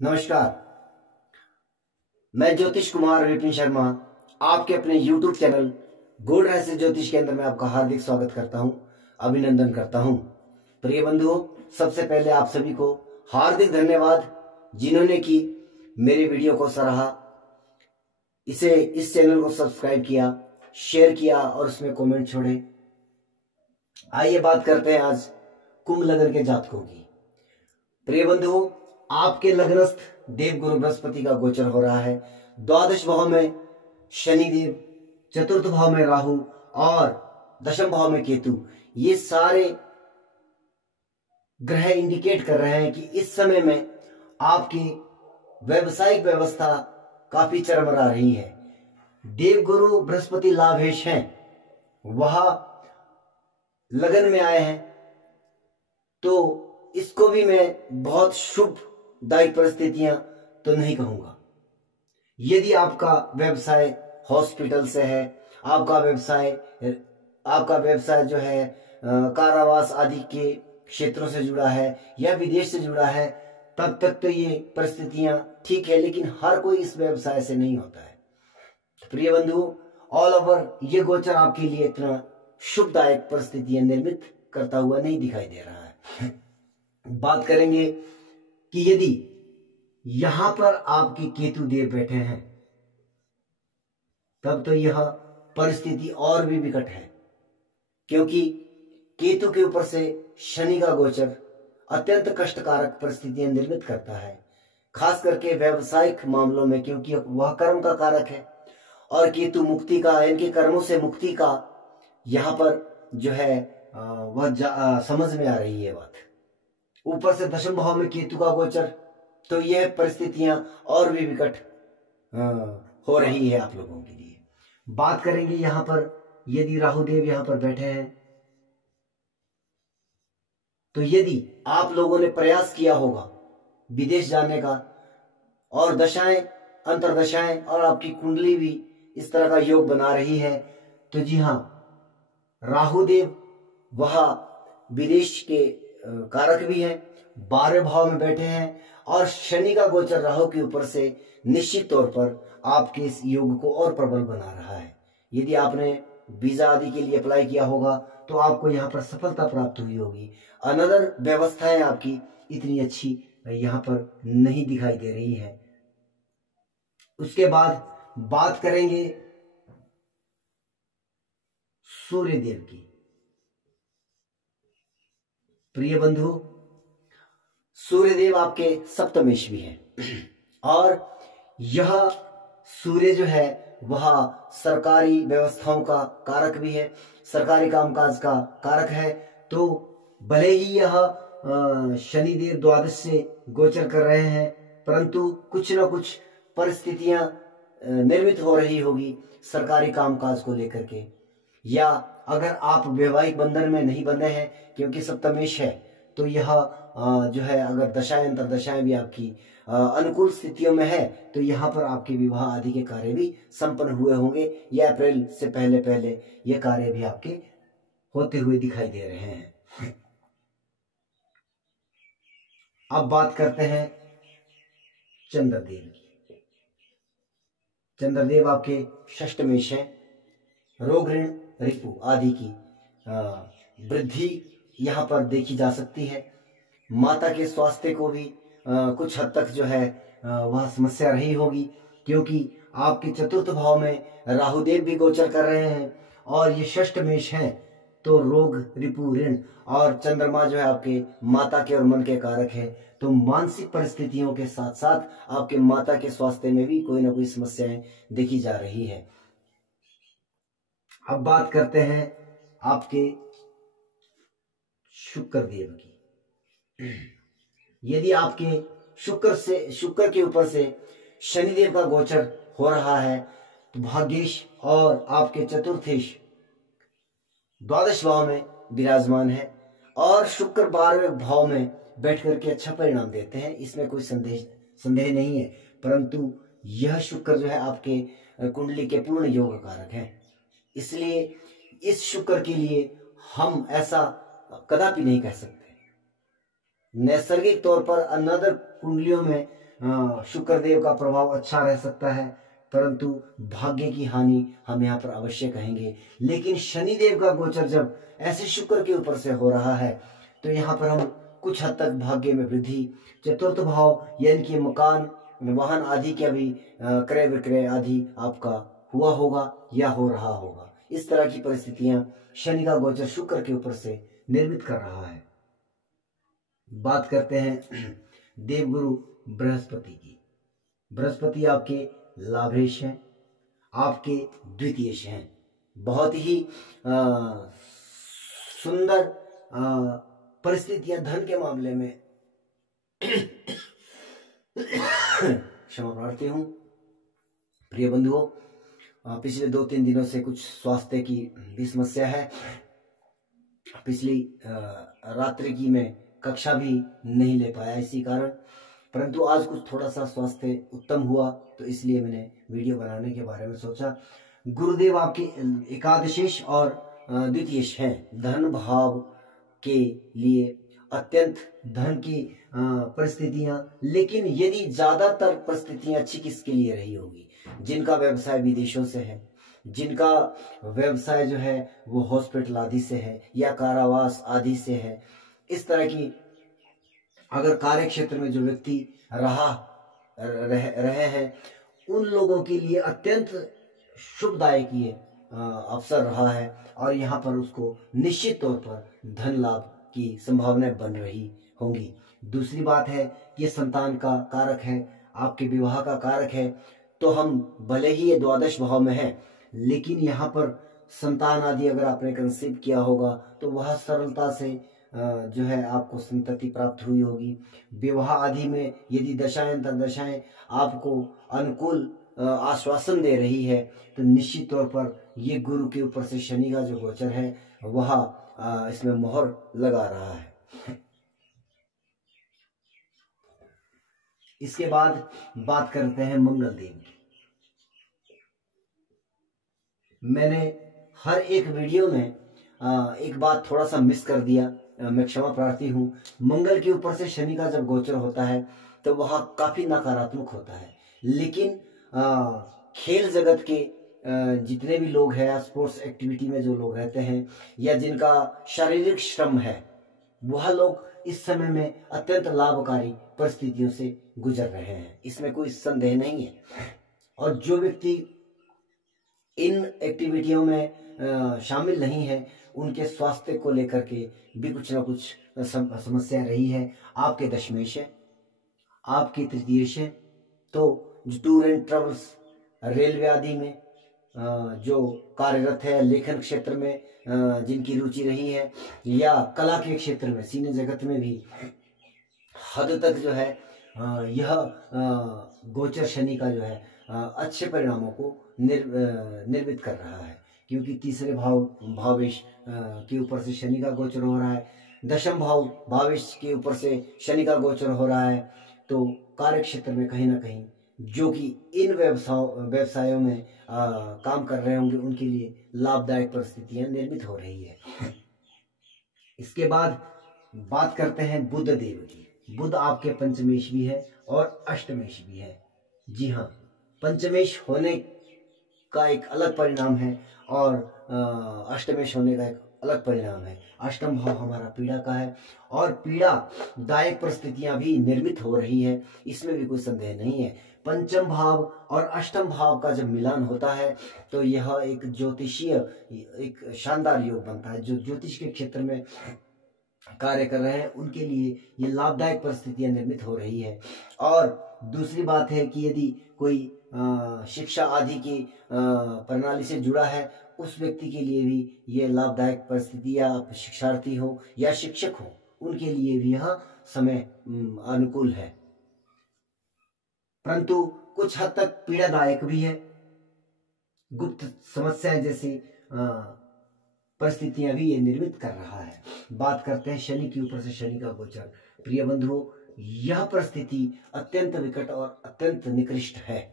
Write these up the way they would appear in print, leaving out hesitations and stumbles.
नमस्कार। मैं ज्योतिष कुमार विपिन शर्मा आपके अपने YouTube चैनल गोल्ड रहस्य ज्योतिष के अंदर में आपका हार्दिक स्वागत करता हूं, अभिनंदन करता हूं। प्रिय बंधुओं, सबसे पहले आप सभी को हार्दिक धन्यवाद जिन्होंने कि मेरे वीडियो को सराहा, इस चैनल को सब्सक्राइब किया, शेयर किया और उसमें कमेंट छोड़े। आइए बात करते हैं आज कुंभ लग्न के जातकों की। प्रिय बंधुओं, आपके लग्नस्थ देवगुरु बृहस्पति का गोचर हो रहा है। द्वादश भाव में शनिदेव, चतुर्थ भाव में राहु और दशम भाव में केतु, ये सारे ग्रह इंडिकेट कर रहे हैं कि इस समय में आपकी व्यवसायिक व्यवस्था काफी चरमरा रही है। देवगुरु बृहस्पति लाभेश हैं, वह लगन में आए हैं, तो इसको भी मैं बहुत शुभदायक परिस्थितियां तो नहीं कहूंगा। यदि आपका व्यवसाय हॉस्पिटल से है, आपका व्यवसाय जो है कारावास आदि के क्षेत्रों से जुड़ा है या विदेश से जुड़ा है, तब तक तो ये परिस्थितियां ठीक है, लेकिन हर कोई इस व्यवसाय से नहीं होता है। प्रिय बंधुओं, ऑल ओवर ये गोचर आपके लिए इतना शुभदायक परिस्थितियां निर्मित करता हुआ नहीं दिखाई दे रहा है। बात करेंगे कि यदि यहां पर आपके केतु देव बैठे हैं, तब तो यह परिस्थिति और भी विकट है, क्योंकि केतु के ऊपर से शनि का गोचर अत्यंत कष्टकारक परिस्थितियां निर्मित करता है, खास करके व्यावसायिक मामलों में, क्योंकि वह कर्म का कारक है और केतु मुक्ति का, इनके कर्मों से मुक्ति का यहां पर जो है वह समझ में आ रही है बात। ऊपर से दशम भाव में केतु का गोचर, तो यह परिस्थितियां और भी विकट हो रही है आप लोगों के लिए। बात करेंगे यहां पर, यदि राहुदेव यहां पर बैठे हैं, तो यदि आप लोगों ने प्रयास किया होगा विदेश जाने का और दशाएं, अंतरदशाएं और आपकी कुंडली भी इस तरह का योग बना रही है, तो जी हां, राहुदेव वह विदेश के कारक भी हैं, 12वें भाव में बैठे हैं और शनि का गोचर राहु के ऊपर से निश्चित तौर पर आपके इस योग को और प्रबल बना रहा है। यदि आपने वीजा आदि के लिए अप्लाई किया होगा तो आपको यहाँ पर सफलता प्राप्त हुई होगी। अनदर व्यवस्थाएं आपकी इतनी अच्छी यहाँ पर नहीं दिखाई दे रही है। उसके बाद बात करेंगे सूर्य देव की। प्रिय बंधु, सूर्यदेव आपके सप्तमेश भी हैं और यह सूर्य जो है वह सरकारी व्यवस्थाओं का कारक भी है, सरकारी कामकाज का कारक है। तो भले ही यह शनिदेव द्वादश से गोचर कर रहे हैं, परंतु कुछ न कुछ परिस्थितियां निर्मित हो रही होगी सरकारी कामकाज को लेकर के, या अगर आप वैवाहिक बंधन में नहीं बंधे हैं, क्योंकि सप्तमेश है, तो यह जो है अगर दशाएं अंतरदशाएं भी आपकी अनुकूल स्थितियों में है, तो यहाँ पर आपके विवाह आदि के कार्य भी संपन्न हुए होंगे, या अप्रैल से पहले पहले ये कार्य भी आपके होते हुए दिखाई दे रहे हैं। अब बात करते हैं चंद्रदेव की। चंद्रदेव आपके षष्ठमेश है। रोग, ऋण, रिपु आदि की वृद्धि यहाँ पर देखी जा सकती है। माता के स्वास्थ्य को भी कुछ हद तक जो है वह समस्या रही होगी, क्योंकि आपके चतुर्थ भाव में राहुदेव भी गोचर कर रहे हैं और ये षष्ठमेश हैं, तो रोग, रिपु, ऋण और चंद्रमा जो है आपके माता के और मन के कारक है, तो मानसिक परिस्थितियों के साथ साथ आपके माता के स्वास्थ्य में भी कोई ना कोई समस्याएं देखी जा रही है। अब बात करते हैं आपके शुक्र देव की। यदि आपके शुक्र के ऊपर से शनिदेव का गोचर हो रहा है, तो भाग्येश और आपके चतुर्थेश द्वादश भाव में विराजमान है और शुक्र 12वें भाव में बैठ करके अच्छा परिणाम देते हैं, इसमें कोई संदेह नहीं है। परंतु यह शुक्र जो है आपके कुंडली के पूर्ण योग कारक है, इसलिए इस शुक्र के लिए हम ऐसा कदापि नहीं कह सकते। नैसर्गिक तौर पर अनदर कुंडलियों में शुक्र देव का प्रभाव अच्छा रह सकता है, परंतु भाग्य की हानि हम यहाँ पर अवश्य कहेंगे। लेकिन शनि देव का गोचर जब ऐसे शुक्र के ऊपर से हो रहा है तो यहाँ पर हम कुछ हद तक भाग्य में वृद्धि, चतुर्थ भाव यानी कि मकान, वाहन आदि का भी क्रय विक्रय आदि आपका हुआ होगा या हो रहा होगा। इस तरह की परिस्थितियां शनि का गोचर शुक्र के ऊपर से निर्मित कर रहा है। बात करते हैं देवगुरु बृहस्पति की। बृहस्पति आपके लाभेश हैं, आपके द्वितीयेश हैं। बहुत ही सुंदर परिस्थितियां धन के मामले में क्षमा प्रार्थी हूं प्रिय बंधुओं। पिछले 2-3 दिनों से कुछ स्वास्थ्य की भी समस्या है। पिछली रात्रि की मैं कक्षा भी नहीं ले पाया इसी कारण, परंतु आज कुछ थोड़ा सा स्वास्थ्य उत्तम हुआ तो इसलिए मैंने वीडियो बनाने के बारे में सोचा। गुरुदेव आपके एकादशेश और द्वितीयेश हैं, धन भाव के लिए अत्यंत धन की परिस्थितियां। लेकिन यदि ज्यादातर परिस्थितियां अच्छी किसके लिए रही होगी? जिनका व्यवसाय विदेशों से है, जिनका व्यवसाय जो है वो हॉस्पिटल आदि से है या कारावास आदि से है। इस तरह की अगर कार्य क्षेत्र में जो व्यक्ति रहे हैं उन लोगों के लिए अत्यंत शुभदायक ये अवसर रहा है और यहाँ पर उसको निश्चित तौर पर धन लाभ की संभावनाएं बन रही होंगी। दूसरी बात है ये संतान का कारक है, आपके विवाह का कारक है। तो हम भले ही ये द्वादश भाव में है, लेकिन यहाँ पर संतान आदि अगर आपने कंसीव किया होगा तो वह सरलता से जो है आपको संतति प्राप्त हुई होगी। विवाह आदि में यदि दशाएं अंतर्दशाएं आपको अनुकूल आश्वासन दे रही है तो निश्चित तौर पर ये गुरु के ऊपर से शनि का जो गोचर है वह इसमें मोहर लगा रहा है। इसके बाद बात करते हैं मंगल देव की। मैंने हर एक वीडियो में एक बात थोड़ा सा मिस कर दिया, मैं क्षमा प्रार्थी हूँ। मंगल के ऊपर से शनि का जब गोचर होता है तो वह काफी नकारात्मक होता है। लेकिन खेल जगत के जितने भी लोग हैं, स्पोर्ट्स एक्टिविटी में जो लोग रहते हैं या जिनका शारीरिक श्रम है, वह लोग इस समय में अत्यंत लाभकारी परिस्थितियों से गुजर रहे हैं, इसमें कोई संदेह नहीं है। और जो व्यक्ति इन एक्टिविटियों में शामिल नहीं है उनके स्वास्थ्य को लेकर के भी कुछ ना कुछ समस्या रही है। आपके दशमेश है, आपके तृतीयेश है, तो जो टूर एंड ट्रेवल्स, रेलवे आदि में जो कार्यरत है, लेखन क्षेत्र में जिनकी रुचि रही है या कला के क्षेत्र में, सिने जगत में भी हद तक जो है यह गोचर शनि का जो है अच्छे परिणामों को निर्मित कर रहा है। क्योंकि तीसरे भावेश के ऊपर से शनि का गोचर हो रहा है, दशम भावेश के ऊपर से शनि का गोचर हो रहा है। तो कार्य क्षेत्र में कहीं ना कहीं जो कि इन व्यवसायों में काम कर रहे होंगे उनके लिए लाभदायक परिस्थितियां निर्मित हो रही है। इसके बाद बात करते हैं बुध देव की। बुध आपके पंचमेश भी है और अष्टमेश भी है। जी हाँ, पंचमेश होने का एक अलग परिणाम है और अष्टमेश होने का एक अलग परिणाम है। अष्टम भाव हमारा पीड़ा का है और पीड़ादायक परिस्थितियां भी निर्मित हो रही है, इसमें भी कोई संदेह नहीं है। पंचम भाव और अष्टम भाव का जब मिलान होता है तो यह एक ज्योतिषीय एक शानदार योग बनता है। जो ज्योतिष के क्षेत्र में कार्य कर रहे हैं उनके लिए ये लाभदायक परिस्थितियां निर्मित हो रही है। और दूसरी बात है कि यदि कोई शिक्षा आदि की प्रणाली से जुड़ा है उस व्यक्ति के लिए भी ये लाभदायक परिस्थिति, या शिक्षार्थी हो या शिक्षक हो उनके लिए भी यह समय अनुकूल है, परंतु कुछ हद तक पीड़ादायक भी है। गुप्त समस्याएं जैसी परिस्थितियां भी ये निर्मित कर रहा है। बात करते हैं शनि के ऊपर से शनि का गोचर। प्रिय बंधुओं, यह परिस्थिति अत्यंत विकट और अत्यंत निकृष्ट है।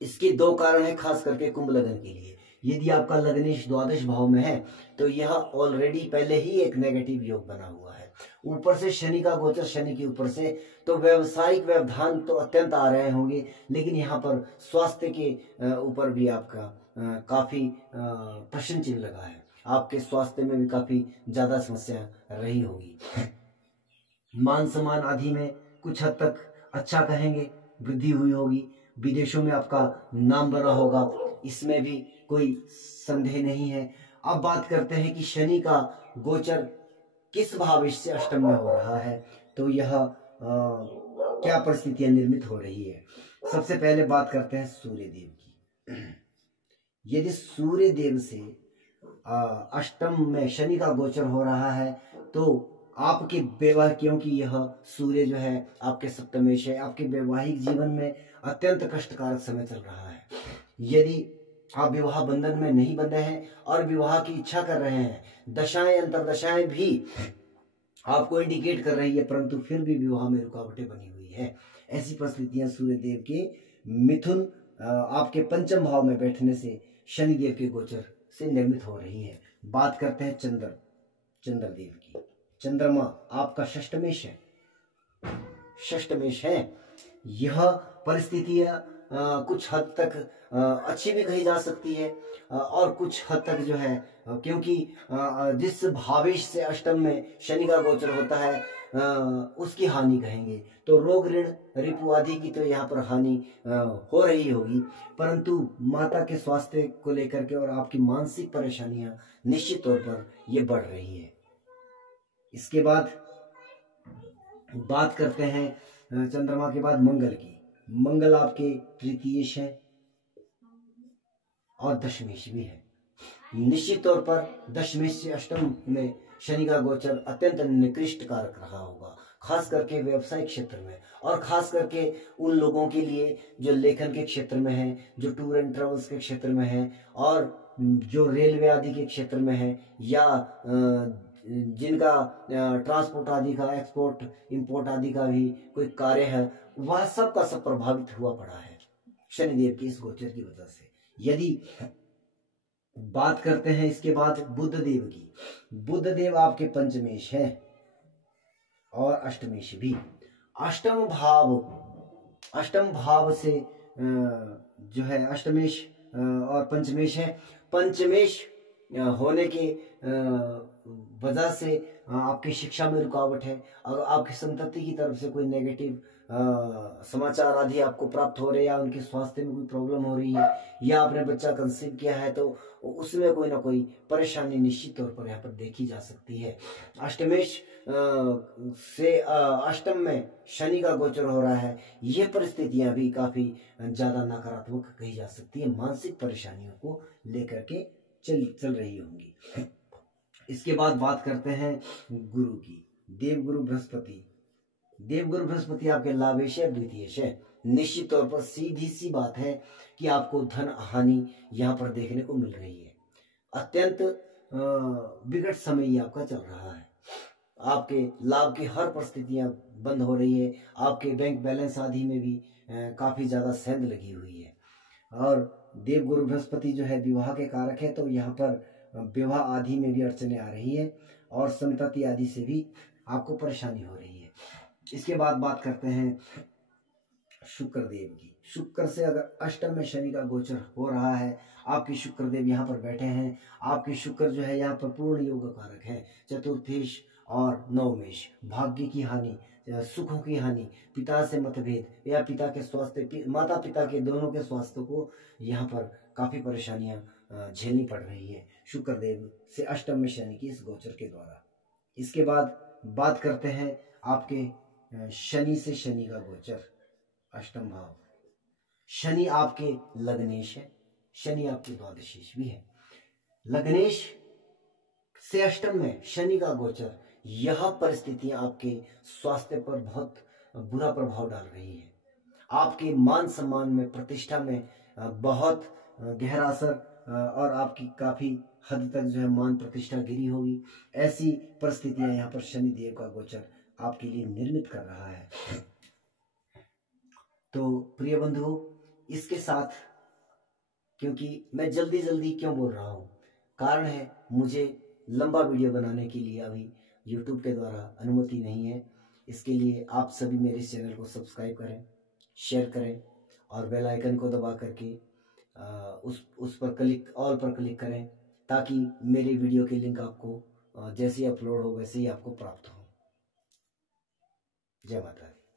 इसके दो कारण है, खास करके कुंभ लग्न के लिए। यदि आपका लग्नेश द्वादश भाव में है तो यह ऑलरेडी पहले ही एक नेगेटिव योग बना हुआ है। ऊपर से शनि का गोचर, शनि के ऊपर से तो व्यवसायिक व्यवधान तो अत्यंत आ रहे होंगे, लेकिन यहाँ पर स्वास्थ्य के ऊपर भी आपका काफी प्रश्न चिन्ह लगा है। आपके स्वास्थ्य में भी काफी ज्यादा समस्या रही होगी। मान सम्मान आदि में कुछ हद तक अच्छा कहेंगे वृद्धि हुई होगी। विदेशों में आपका नाम बना होगा, इसमें भी कोई संदेह नहीं है। अब बात करते हैं कि शनि का गोचर किस भाव से अष्टम में हो रहा है, तो यह क्या परिस्थितियां निर्मित हो रही है। सबसे पहले बात करते हैं सूर्य देव की। यदि सूर्य देव से अष्टम में शनि का गोचर हो रहा है तो आपके वैवाहिक, क्योंकि यह सूर्य जो है आपके सप्तमेश है, आपके वैवाहिक जीवन में अत्यंत कष्टकारक समय चल रहा है। यदि आप विवाह बंधन में नहीं बंधे हैं और विवाह की इच्छा कर रहे हैं, दशाएं अंतरदशाएं भी आपको इंडिकेट कर रही है, परंतु फिर भी विवाह में रुकावटें बनी हुई है। ऐसी परिस्थितियां सूर्य देव के मिथुन आपके पंचम भाव में बैठने से शनि देव के गोचर से निर्मित हो रही है। बात करते हैं चंद्र देव की। चंद्रमा आपका षष्टमेश है। यह परिस्थितियां कुछ हद तक अच्छी भी कही जा सकती है और कुछ हद तक जो है, क्योंकि जिस भावेश से अष्टम में शनि का गोचर होता है उसकी हानि कहेंगे, तो रोग ऋण रिपु आदि की तो यहाँ पर हानि हो रही होगी, परंतु माता के स्वास्थ्य को लेकर के और आपकी मानसिक परेशानियां निश्चित तौर पर ये बढ़ रही है। इसके बाद बात करते हैं चंद्रमा के बाद मंगल की। मंगल आपके तृतीयेश है और दशमेश भी है। निश्चित तौर पर दशमेश से अष्टम में शनि का गोचर अत्यंत निकृष्ट कारक रहा होगा, खास करके व्यवसायिक क्षेत्र में, और खास करके उन लोगों के लिए जो लेखन के क्षेत्र में है, जो टूर एंड ट्रेवल्स के क्षेत्र में है, और जो रेलवे आदि के क्षेत्र में है, या जिनका ट्रांसपोर्ट आदि का, एक्सपोर्ट इंपोर्ट आदि का भी कोई कार्य है, वह सब का सब प्रभावित हुआ पड़ा है शनिदेव के इस गोचर की वजह से। यदि बात करते हैं इसके बाद बुध देव की, बुध देव आपके पंचमेश है और अष्टमेश भी। अष्टम भाव से जो है अष्टमेश और पंचमेश है। पंचमेश होने के वजह से आपकी शिक्षा में रुकावट है, अगर आपकी संतति की तरफ से कोई नेगेटिव समाचार आदि आपको प्राप्त हो रहे हैं, या उनके स्वास्थ्य में कोई प्रॉब्लम हो रही है, या आपने बच्चा कंसीव किया है तो उसमें कोई ना कोई परेशानी निश्चित तौर पर यहाँ पर देखी जा सकती है। अष्टमेश से अष्टम में शनि का गोचर हो रहा है, ये परिस्थितियां भी काफी ज्यादा नकारात्मक कही जा सकती है, मानसिक परेशानियों को लेकर के चल रही होंगी। इसके बाद बात करते हैं गुरु की। देवगुरु बृहस्पति आपके लाभेश है, द्वितीयेश है। निश्चित तौर पर सीधी सी बात है कि आपको धन हानि यहाँ पर देखने को मिल रही है। अत्यंत विकट समय ही आपका चल रहा है। आपके लाभ की हर परिस्थितियां बंद हो रही है। आपके बैंक बैलेंस आदि में भी काफी ज्यादा सेंध लगी हुई है। और देवगुरु बृहस्पति जो है विवाह के कारक है, तो यहाँ पर विवाह आदि में भी अड़चने आ रही है और संतति आदि से भी आपको परेशानी हो रही है। इसके बाद बात करते हैं शुक्रदेव की। शुक्र से अगर अष्टम में शनि का गोचर हो रहा है, आपके शुक्रदेव यहाँ पर बैठे हैं। आपके शुक्र जो है यहाँ पर पूर्ण योग कारक है। चतुर्थेश और नवमेश, भाग्य की हानि, सुखों की हानि, पिता से मतभेद या पिता के स्वास्थ्य, माता पिता के दोनों के स्वास्थ्य को यहाँ पर काफी परेशानियां झेलनी पड़ रही है शुक्रदेव से अष्टम में शनि की इस गोचर के द्वारा। इसके बाद बात करते हैं आपके शनि से शनि का गोचर अष्टम भाव। शनि आपके लग्नेश है, शनि आपके द्वादशेश भी है। लग्नेश से अष्टम में शनि का गोचर, यह परिस्थितियां आपके स्वास्थ्य पर बहुत बुरा प्रभाव डाल रही है। आपके मान सम्मान में, प्रतिष्ठा में बहुत गहरा असर, और आपकी काफी हद तक जो है मान प्रतिष्ठा गिरी होगी। ऐसी परिस्थितियां यहाँ पर शनि देव का गोचर आपके लिए निर्मित कर रहा है। तो प्रिय बंधुओं, इसके साथ, क्योंकि मैं जल्दी जल्दी क्यों बोल रहा हूँ, कारण है मुझे लंबा वीडियो बनाने के लिए अभी यूट्यूब के द्वारा अनुमति नहीं है। इसके लिए आप सभी मेरे इस चैनल को सब्सक्राइब करें, शेयर करें और बेल आइकन को दबा करके उस पर ऑल पर क्लिक करें, ताकि मेरे वीडियो के लिंक आपको जैसे ही अपलोड हो वैसे ही आपको प्राप्त हो। जय माता दी।